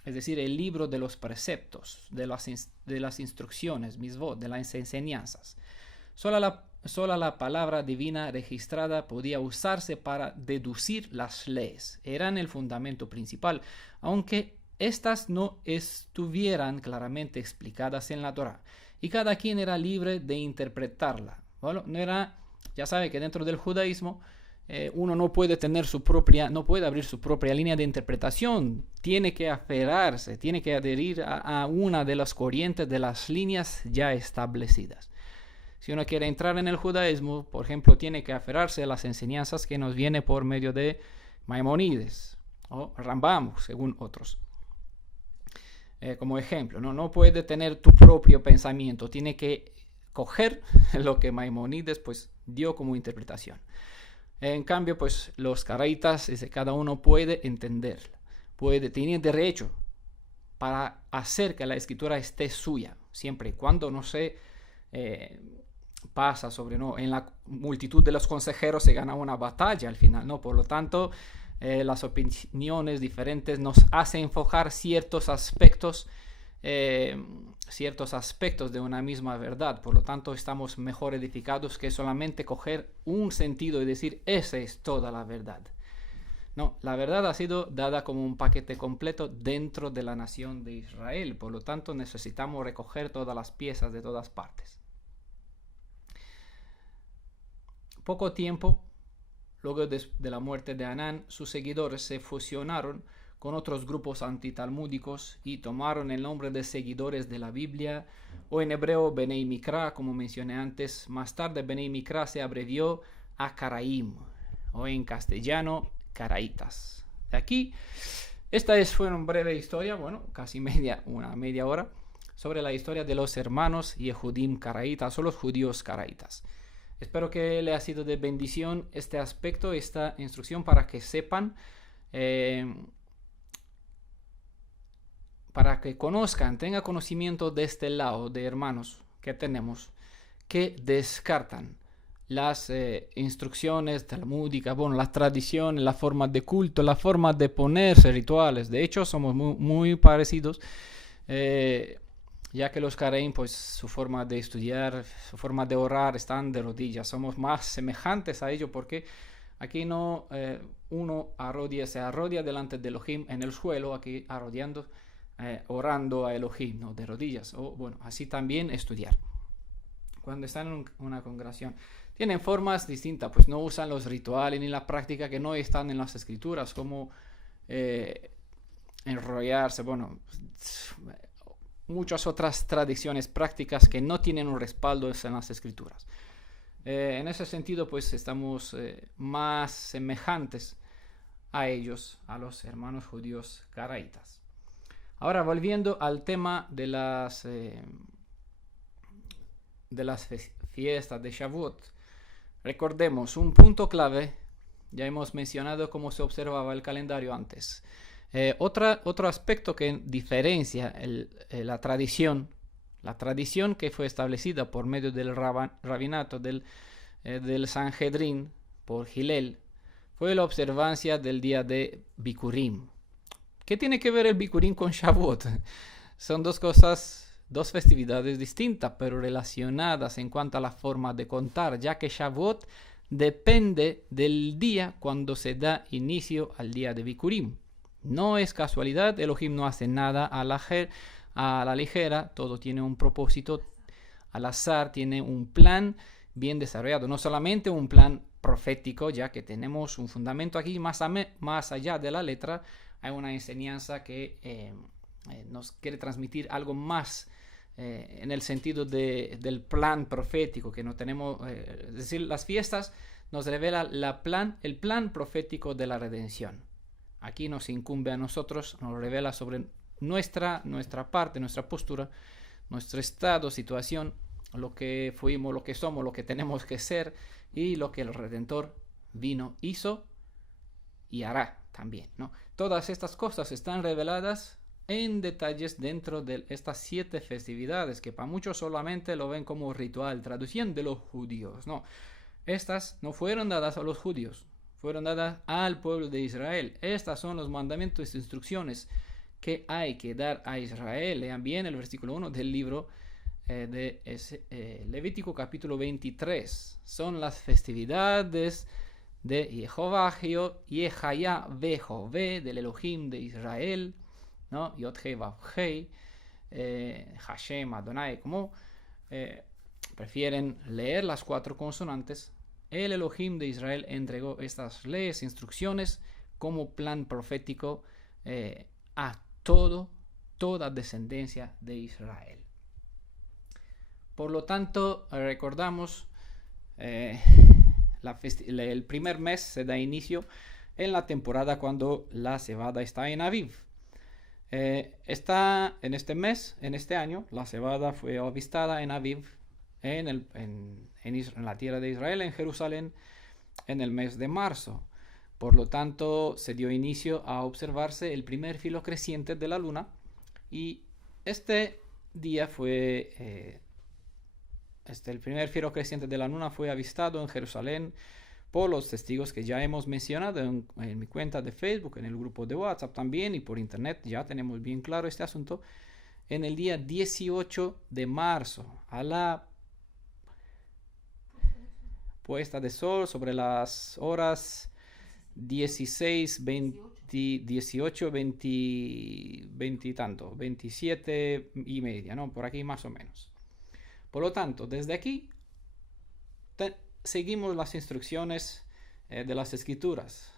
es decir, el libro de los preceptos, de las instrucciones, mitzvot, de las enseñanzas. Sola la palabra divina registrada podía usarse para deducir las leyes. Eran el fundamento principal, aunque estas no estuvieran claramente explicadas en la Torá, y cada quien era libre de interpretarla. Bueno, ya sabe que dentro del judaísmo uno no puede abrir su propia línea de interpretación, tiene que aferrarse, tiene que adherir a una de las corrientes de las líneas ya establecidas. Si uno quiere entrar en el judaísmo, por ejemplo, tiene que aferrarse a las enseñanzas que nos viene por medio de Maimónides o Rambam, según otros. Como ejemplo, no puede tener tu propio pensamiento, tiene que coger lo que Maimónides pues dio como interpretación. En cambio, pues los caraítas, cada uno puede entenderla, tiene derecho para hacer que la escritura esté suya, siempre y cuando no se pasa en la multitud de los consejeros se gana una batalla al final, ¿no? Por lo tanto, las opiniones diferentes nos hacen enfocar ciertos aspectos de una misma verdad. Por lo tanto, estamos mejor edificados que solamente coger un sentido y decir, esa es toda la verdad. No, la verdad ha sido dada como un paquete completo dentro de la nación de Israel. Por lo tanto, necesitamos recoger todas las piezas de todas partes. Poco tiempo luego de la muerte de Anán, sus seguidores se fusionaron con otros grupos antitalmúdicos y tomaron el nombre de seguidores de la Biblia, o en hebreo Benei Mikra, como mencioné antes. Más tarde Benei Mikra se abrevió a Karaim, o en castellano Caraítas. De aquí, fue una breve historia, casi una media hora, sobre la historia de los hermanos Yehudim Caraítas, o los judíos caraítas. Espero que le haya sido de bendición este aspecto, esta instrucción, para que sepan, para que conozcan, tengan conocimiento de este lado de hermanos que tenemos, que descartan las instrucciones talmúdicas, las tradiciones, la forma de culto, la forma de ponerse rituales. De hecho, somos muy, muy parecidos, ya que los Karaim, pues su forma de estudiar, su forma de orar están de rodillas. Somos más semejantes a ellos porque aquí uno se arrodilla delante de Elohim en el suelo, aquí arrodillando, orando a Elohim, ¿no? De rodillas. Así también estudiar. Cuando están en una congregación, tienen formas distintas, pues no usan los rituales ni la práctica que no están en las escrituras, como enrollarse, muchas otras tradiciones prácticas que no tienen un respaldo en las escrituras. En ese sentido, pues estamos más semejantes a ellos, a los hermanos judíos caraítas. Ahora, volviendo al tema de las fiestas de Shavuot, recordemos un punto clave. Ya hemos mencionado cómo se observaba el calendario antes. Otro aspecto que diferencia la tradición que fue establecida por medio del rabinato del Sanhedrin por Hillel, fue la observancia del día de Bikurim. ¿Qué tiene que ver el Bikurim con Shavuot? Son dos cosas, dos festividades distintas, pero relacionadas en cuanto a la forma de contar, ya que Shavuot depende del día cuando se da inicio al día de Bikurim. No es casualidad, Elohim no hace nada a la ligera, todo tiene un propósito, al azar, tiene un plan bien desarrollado, no solamente un plan profético, ya que tenemos un fundamento aquí, más allá de la letra, hay una enseñanza que nos quiere transmitir algo más en el sentido del plan profético que no tenemos, es decir, las fiestas nos revelan el plan profético de la redención. Aquí nos incumbe a nosotros, nos revela sobre nuestra parte, nuestra postura, nuestro estado, situación, lo que fuimos, lo que somos, lo que tenemos que ser y lo que el Redentor vino, hizo y hará también, ¿no? Todas estas cosas están reveladas en detalles dentro de estas 7 festividades que para muchos solamente lo ven como ritual, traducción de los judíos, no. Estas no fueron dadas a los judíos, fueron dadas al pueblo de Israel. Estas son los mandamientos e instrucciones que hay que dar a Israel. Lean bien el versículo 1 del libro de Levítico capítulo 23. Son las festividades de Jehová, Yehaya Vejové, del Elohim de Israel, ¿no? Yod-Hei Vav-Hei, Hashem Adonai, como prefieren leer las 4 consonantes. El Elohim de Israel entregó estas leyes, instrucciones, como plan profético a toda descendencia de Israel. Por lo tanto, recordamos, el primer mes se da inicio en la temporada cuando la cebada está en Aviv. En este año, la cebada fue avistada en Aviv, en la tierra de Israel, en Jerusalén, en el mes de marzo. Por lo tanto, se dio inicio a observarse el primer filo creciente de la luna, y este día el primer filo creciente de la luna fue avistado en Jerusalén por los testigos que ya hemos mencionado en mi cuenta de Facebook, en el grupo de WhatsApp también, y por internet ya tenemos bien claro este asunto. En el día 18 de marzo, a la puesta de sol, sobre las horas 16, 20, 18, 20 y tanto, 27 y media, ¿no? Por aquí más o menos. Por lo tanto, desde aquí seguimos las instrucciones de las escrituras.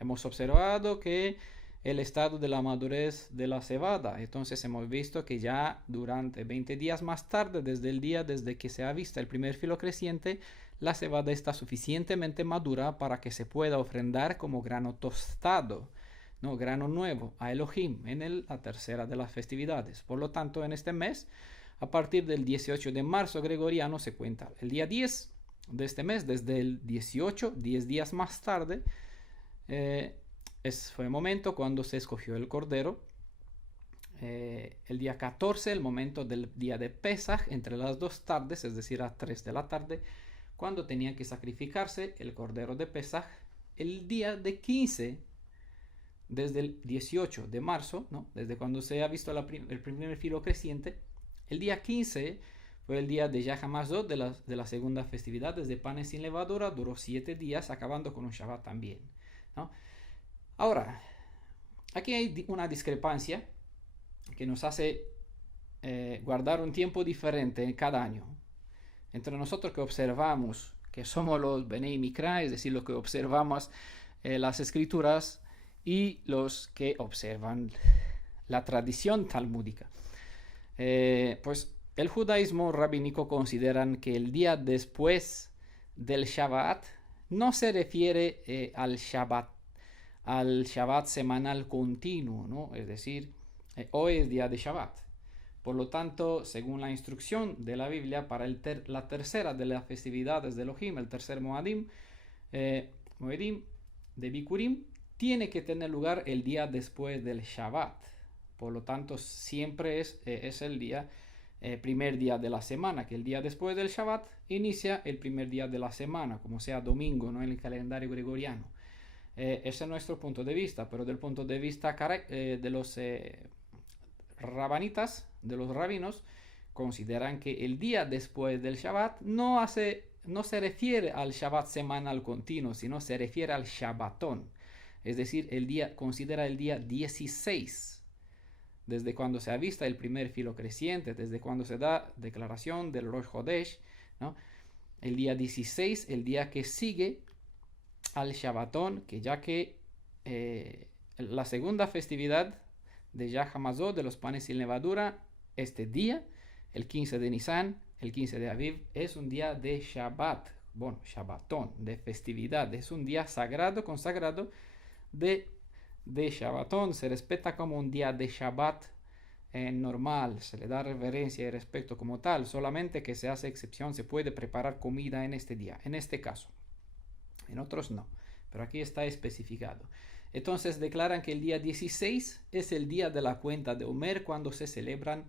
Hemos observado que el estado de la madurez de la cebada, entonces hemos visto que ya durante 20 días más tarde, desde que se ha visto el primer filo creciente, la cebada está suficientemente madura para que se pueda ofrendar como grano tostado, no grano nuevo, a Elohim en la tercera de las festividades. Por lo tanto, en este mes, a partir del 18 de marzo gregoriano, se cuenta el día 10 de este mes, desde el 18, 10 días más tarde, fue el momento cuando se escogió el cordero. El día 14, el momento del día de Pesaj, entre las 2 tardes, es decir, a 3 de la tarde, cuando tenía que sacrificarse el cordero de Pesaj. El día de 15, desde el 18 de marzo, ¿no? Desde cuando se ha visto el primer filo creciente, el día 15 fue el día de Yahamazdot, de la segunda festividad, desde panes sin levadura, duró 7 días, acabando con un Shabbat también, ¿no? Ahora, aquí hay una discrepancia que nos hace guardar un tiempo diferente en cada año. Entre nosotros que observamos, que somos los Benei Mikra, es decir, los que observamos las escrituras, y los que observan la tradición talmúdica. Pues el judaísmo rabínico consideran que el día después del Shabbat no se refiere al Shabbat semanal continuo, ¿no? Es decir, hoy es día de Shabbat. Por lo tanto, según la instrucción de la Biblia, para la tercera de las festividades de Elohim, el tercer Moedim de Bikurim, tiene que tener lugar el día después del Shabbat. Por lo tanto, siempre es el día, primer día de la semana, que el día después del Shabbat inicia el primer día de la semana, como sea domingo, ¿no? En el calendario gregoriano. Ese es nuestro punto de vista, pero del punto de vista de los rabanitas, de los rabinos, consideran que el día después del Shabbat no se refiere al Shabbat semanal continuo, sino se refiere al Shabbatón. Es decir, considera el día 16, desde cuando se avista el primer filo creciente, desde cuando se da declaración del Rosh Hodesh, ¿no? El día 16, el día que sigue al Shabbatón, que ya que la segunda festividad de Yah Hamazot, de los panes sin levadura, este día, el 15 de Nisan, el 15 de Aviv, es un día de Shabbat, bueno, Shabbatón, de festividad, es un día sagrado, consagrado de Shabbatón, se respeta como un día de Shabbat normal, se le da reverencia y respeto como tal, solamente que se hace excepción, se puede preparar comida en este día, en este caso, en otros no, pero aquí está especificado. Entonces declaran que el día 16 es el día de la cuenta de Omer, cuando se celebran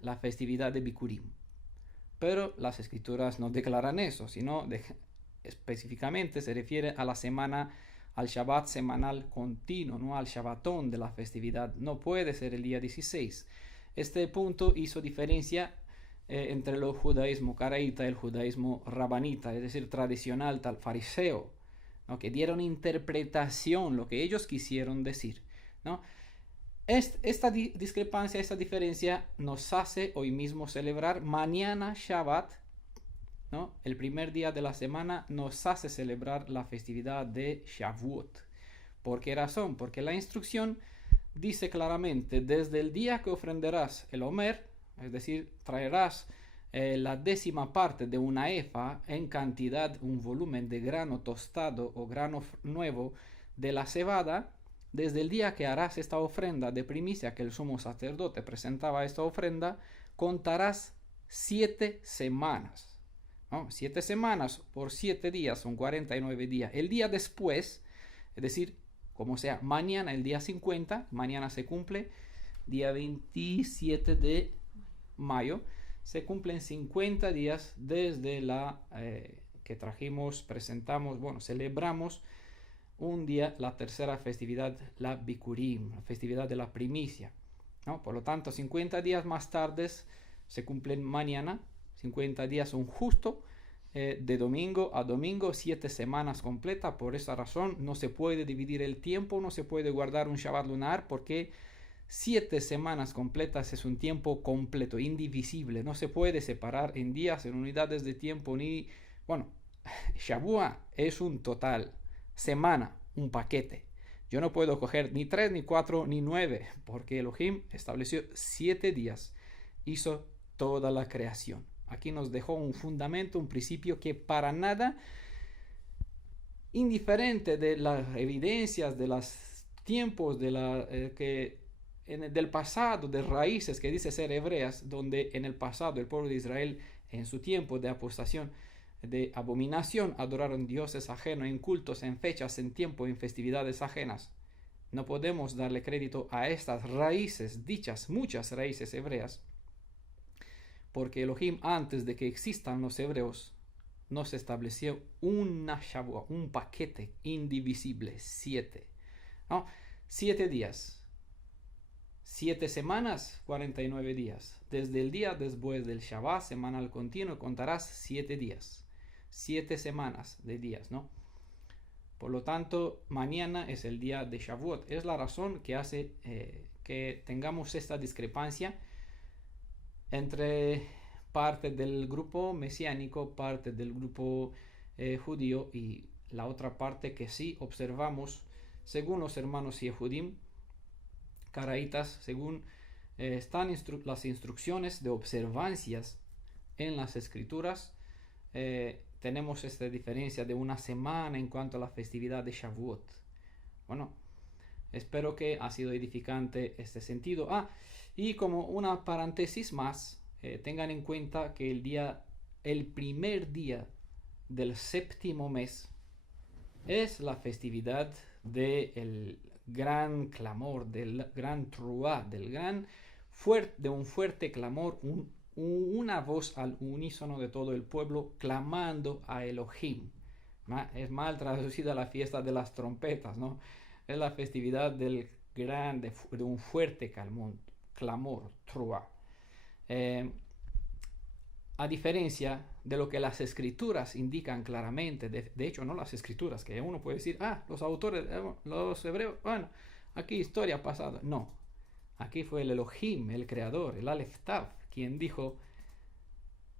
la festividad de Bikurim. Pero las escrituras no declaran eso, sino específicamente se refiere a la semana, al Shabbat semanal continuo, no al Shabbatón de la festividad. No puede ser el día 16. Este punto hizo diferencia entre el judaísmo caraíta y el judaísmo rabanita, es decir, tradicional, tal fariseo, ¿no? Que dieron interpretación, lo que ellos quisieron decir, ¿no? Esta discrepancia, esta diferencia nos hace hoy mismo celebrar mañana Shabbat, ¿no? El primer día de la semana nos hace celebrar la festividad de Shavuot. ¿Por qué razón? Porque la instrucción dice claramente, desde el día que ofrendarás el Omer, es decir, traerás la décima parte de una efa en cantidad, un volumen de grano tostado o grano nuevo de la cebada, desde el día que harás esta ofrenda de primicia, que el sumo sacerdote presentaba esta ofrenda, contarás 7 semanas. ¿No? 7 semanas por 7 días son 49 días. El día después, es decir, como sea, mañana, el día 50, mañana se cumple, día 27 de mayo, se cumplen 50 días desde la que presentamos, celebramos un día la tercera festividad, la Bikurim, la festividad de la primicia, ¿no? Por lo tanto, 50 días más tarde se cumplen mañana, 50 días son justo de domingo a domingo, 7 semanas completas. Por esa razón no se puede dividir el tiempo, no se puede guardar un Shabbat lunar, porque 7 semanas completas es un tiempo completo, indivisible, no se puede separar en días, en unidades de tiempo, Shavuot es un total, semana, un paquete. Yo no puedo coger ni 3, ni 4, ni 9, porque Elohim estableció 7 días, hizo toda la creación. Aquí nos dejó un fundamento, un principio que para nada, indiferente de las evidencias, de los tiempos, del pasado, de raíces que dice ser hebreas, donde en el pasado el pueblo de Israel, en su tiempo de apostación, de abominación, adoraron dioses ajenos en cultos, en fechas, en tiempo, en festividades ajenas. No podemos darle crédito a estas raíces, dichas muchas raíces hebreas, porque Elohim, antes de que existan los hebreos, nos estableció una Shavuot, un paquete indivisible, 7, ¿no? 7 días, 7 semanas, 49 días. Desde el día después del Shabbat semanal continuo contarás 7 días, 7 semanas de días, ¿no? Por lo tanto, mañana es el día de Shavuot. Es la razón que hace que tengamos esta discrepancia entre parte del grupo mesiánico, parte del grupo judío, y la otra parte que sí observamos, según los hermanos Yehudim, caraítas, según están las instrucciones de observancias en las escrituras, tenemos esta diferencia de una semana en cuanto a la festividad de Shavuot. Bueno, espero que ha sido edificante este sentido. Y como una paréntesis más, tengan en cuenta que el primer día del séptimo mes, Es la festividad del gran clamor, del gran truá, de un fuerte clamor, una voz al unísono de todo el pueblo clamando a Elohim. Es mal traducida la fiesta de las trompetas, ¿no? Es la festividad de un fuerte clamor, truá. Eh, a diferencia de lo que las escrituras indican claramente, de hecho no las escrituras, que uno puede decir, los autores, los hebreos, bueno, aquí historia pasada. No, aquí fue el Elohim, el creador, el Aleph Tav, quien dijo,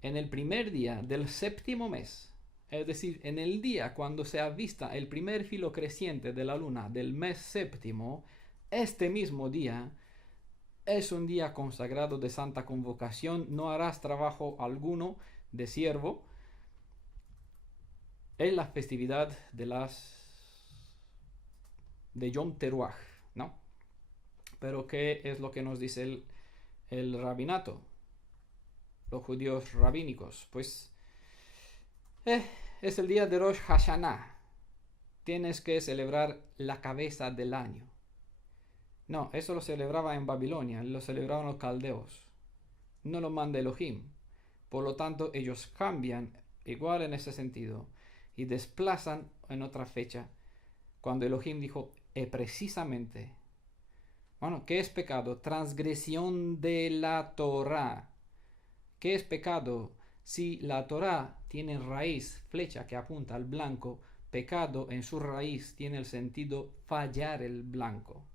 en el primer día del séptimo mes, es decir, en el día cuando se avista el primer filo creciente de la luna del mes séptimo, este mismo día es un día consagrado de santa convocación, no harás trabajo alguno de siervo. Es la festividad de Yom Teruah, ¿no? Pero ¿qué es lo que nos dice el rabinato? Los judíos rabínicos, pues es el día de Rosh Hashanah. Tienes que celebrar la cabeza del año. No, eso lo celebraba en Babilonia, lo celebraban los caldeos. No lo manda Elohim. Por lo tanto, ellos cambian igual en ese sentido y desplazan en otra fecha cuando Elohim dijo precisamente, bueno, ¿qué es pecado? Transgresión de la Torah. ¿Qué es pecado? Si la Torah tiene raíz, flecha que apunta al blanco, pecado en su raíz tiene el sentido fallar el blanco.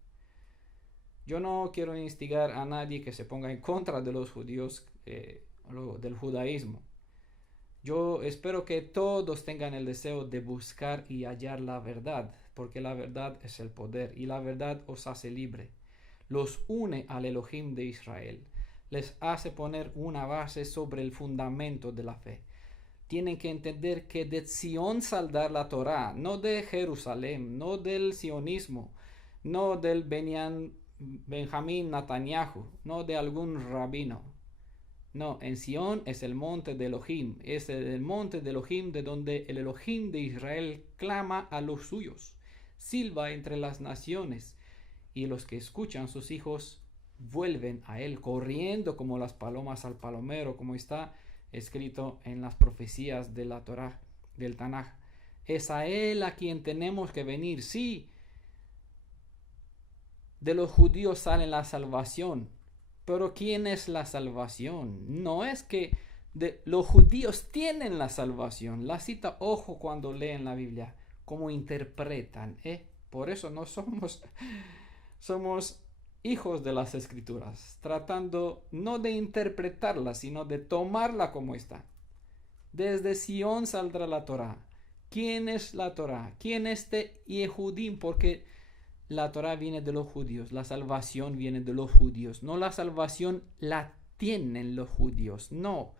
Yo no quiero instigar a nadie que se ponga en contra de los judíos, del judaísmo. Yo espero que todos tengan el deseo de buscar y hallar la verdad, porque la verdad es el poder y la verdad os hace libre. Los une al Elohim de Israel. Les hace poner una base sobre el fundamento de la fe. Tienen que entender que de Sion saldrá la Torah, no de Jerusalén, no del sionismo, no del Benjamín Netanyahu, no de algún rabino. No, en Sion es el monte de Elohim, es el monte de Elohim de donde el Elohim de Israel clama a los suyos, silba entre las naciones, y los que escuchan sus hijos vuelven a él corriendo como las palomas al palomero, como está escrito en las profecías de la Torah, del Tanaj. Es a él a quien tenemos que venir. Sí, de los judíos sale la salvación, pero ¿quién es la salvación? No es que los judíos tienen la salvación. La cita, ojo cuando leen la Biblia, cómo interpretan. Por eso no somos hijos de las escrituras, tratando no de interpretarla, sino de tomarla como está. Desde Sion saldrá la Torah. ¿Quién es la Torah? ¿Quién es este Yehudim? Porque la Torah viene de los judíos, la salvación viene de los judíos. No, la salvación la tienen los judíos. No,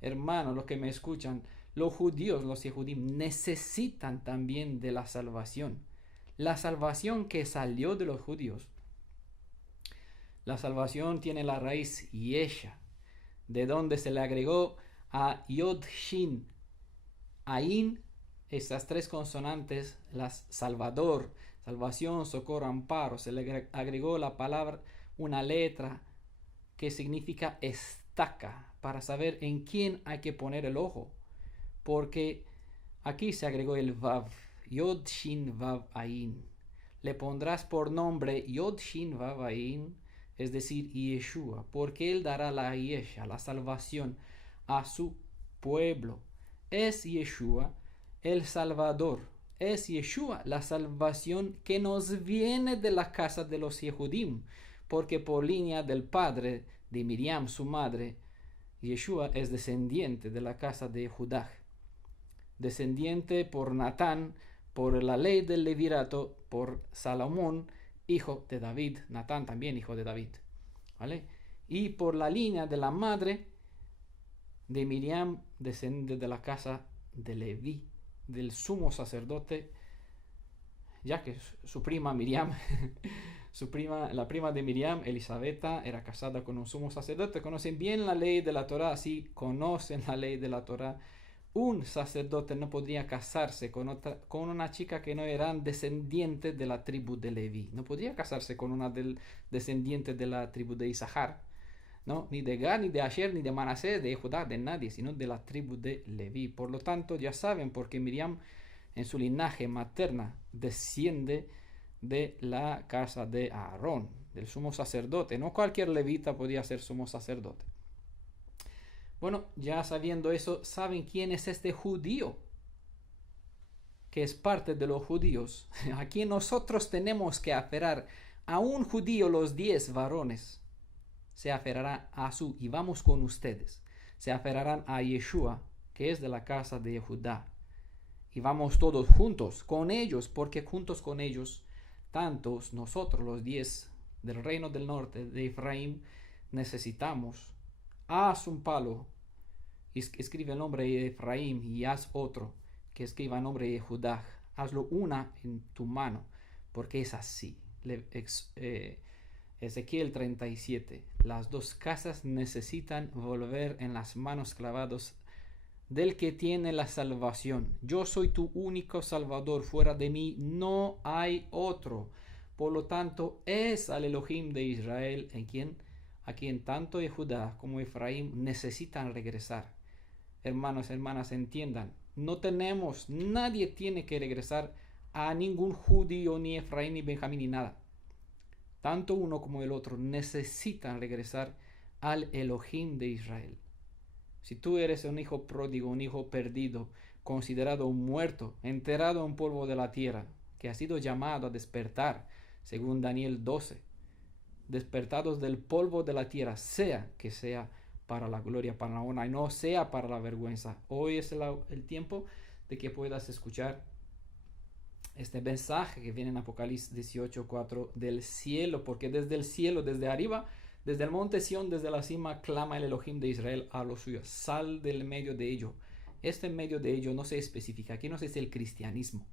hermanos, los que me escuchan, los judíos, los Yehudim, necesitan también de la salvación. La salvación que salió de los judíos. La salvación tiene la raíz Yesha, de donde se le agregó a Yod Shin, Ain, esas tres consonantes, las Salvador, salvación, socorro, amparo. Se le agregó la palabra, una letra que significa estaca, para saber en quién hay que poner el ojo. Porque aquí se agregó el Vav, Yod Shin Vav Ain. Le pondrás por nombre Yod Shin Vav Ain, es decir, Yeshua, porque él dará la Yesha, la salvación, a su pueblo. Es Yeshua el Salvador. Es Yeshua la salvación que nos viene de la casa de los Yehudim, porque por línea del padre de Miriam, su madre, Yeshua es descendiente de la casa de Judá, descendiente por Natán, por la ley del levirato, por Salomón, hijo de David, Natán también hijo de David, ¿vale? Y por la línea de la madre de Miriam, descendiente de la casa de Leví, del sumo sacerdote, ya que su prima Miriam, la prima de Miriam, Elisabetta, era casada con un sumo sacerdote. Conocen bien la ley de la Torah, así conocen la ley de la Torah Un sacerdote no podría casarse con una chica que no era descendiente de la tribu de Leví. No podría casarse con una descendiente de la tribu de Isahar, ¿no? Ni de Gad, ni de Asher, ni de Manasés, de Judá, de nadie, sino de la tribu de Leví. Por lo tanto, ya saben por qué Miriam en su linaje materna desciende de la casa de Aarón, del sumo sacerdote. No cualquier levita podía ser sumo sacerdote. Bueno, ya sabiendo eso, ¿saben quién es este judío? Que es parte de los judíos. Aquí nosotros tenemos que aferrar a un judío, los 10 varones. Se aferrará a su, y vamos con ustedes, se aferrarán a Yeshua, que es de la casa de Judá. Y vamos todos juntos con ellos, porque juntos con ellos, tantos nosotros, los 10 del reino del norte de Efraín, necesitamos. Haz un palo, escribe el nombre de Efraín, y haz otro que escriba el nombre de Judá. Hazlo una en tu mano, porque es así. Ezequiel 37. Las dos casas necesitan volver en las manos clavados del que tiene la salvación. Yo soy tu único salvador, fuera de mí no hay otro. Por lo tanto, es al Elohim de Israel a quien tanto Judá como Efraín necesitan regresar. Hermanos, hermanas, entiendan, nadie tiene que regresar a ningún judío, ni Efraín, ni Benjamín, ni nada. Tanto uno como el otro necesitan regresar al Elohim de Israel. Si tú eres un hijo pródigo, un hijo perdido, considerado un muerto, enterrado en polvo de la tierra, que ha sido llamado a despertar, según Daniel 12, despertados del polvo de la tierra, sea que sea para la gloria, para la honra, y no sea para la vergüenza. Hoy es el tiempo de que puedas escuchar este mensaje que viene en Apocalipsis 18:4 del cielo, porque desde el cielo, desde arriba, desde el monte Sión, desde la cima, clama el Elohim de Israel a los suyos. Sal del medio de ello. Este medio de ello no se especifica. Aquí no se dice el cristianismo.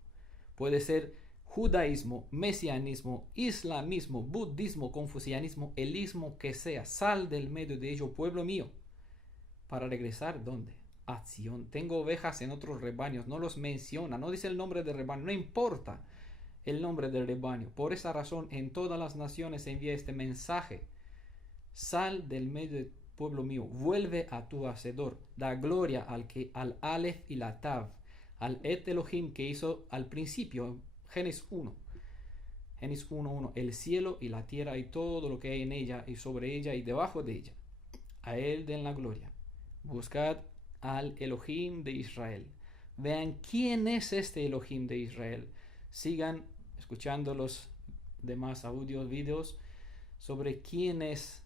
Puede ser judaísmo, mesianismo, islamismo, budismo, confucianismo, el ismo que sea. Sal del medio de ello, pueblo mío. Para regresar, ¿dónde? A Sión. Tengo ovejas en otros rebaños. No los menciona. No dice el nombre del rebaño. No importa el nombre del rebaño. Por esa razón, en todas las naciones se envía este mensaje. Sal del medio del pueblo mío, vuelve a tu hacedor, da gloria al Aleph y la Tav, al Et Elohim que hizo al principio, Génesis 1:1, el cielo y la tierra y todo lo que hay en ella y sobre ella y debajo de ella. A él den la gloria. Buscad al Elohim de Israel. Vean quién es este Elohim de Israel. Sigan escuchando los demás audios, videos sobre quién es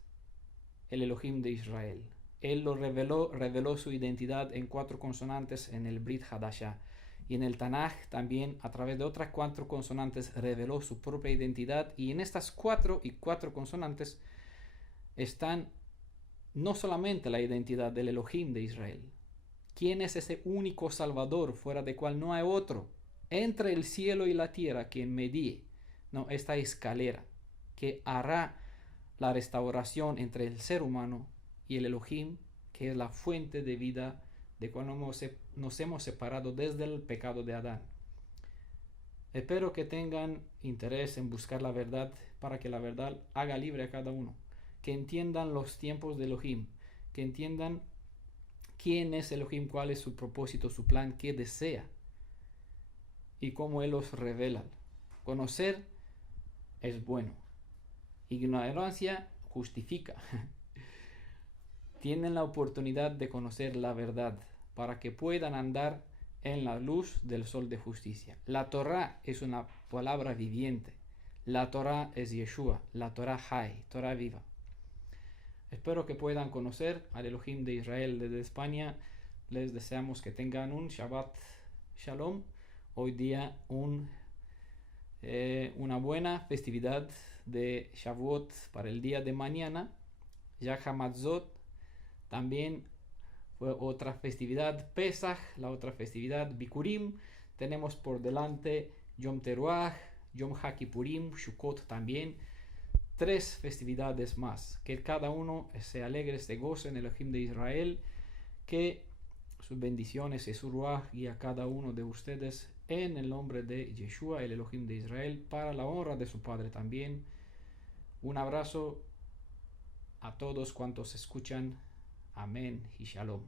el Elohim de Israel. Él lo reveló su identidad en 4 consonantes en el Brit Hadashah. Y en el Tanaj también, a través de otras 4 consonantes, reveló su propia identidad. Y en estas 4 consonantes están no solamente la identidad del Elohim de Israel. ¿Quién es ese único Salvador fuera de cual no hay otro? Entre el cielo y la tierra, quien medie, no, esta escalera, que hará la restauración entre el ser humano y el Elohim, que es la fuente de vida de cuando nos hemos separado desde el pecado de Adán. Espero que tengan interés en buscar la verdad para que la verdad haga libre a cada uno, que entiendan los tiempos de Elohim, que entiendan quién es Elohim, cuál es su propósito, su plan, qué desea y cómo Él los revela. Conocer es bueno. Ignorancia justifica. Tienen la oportunidad de conocer la verdad para que puedan andar en la luz del sol de justicia. La Torah es una palabra viviente. La Torah es Yeshua. La Torah Hay, Torah viva. Espero que puedan conocer al Elohim de Israel desde España. Les deseamos que tengan un Shabbat Shalom. Hoy día una buena festividad de Shavuot para el día de mañana. Ya Hamatzot también fue otra festividad. Pesach, la otra festividad. Bikurim. Tenemos por delante Yom Teruah, Yom HaKippurim, Sukkot también. 3 festividades más. Que cada uno se alegre, se goce en el Elohim de Israel. Que sus bendiciones y su ruaj y a cada uno de ustedes en el nombre de Yeshua, el Elohim de Israel, para la honra de su Padre también. Un abrazo a todos cuantos escuchan. Amén y shalom.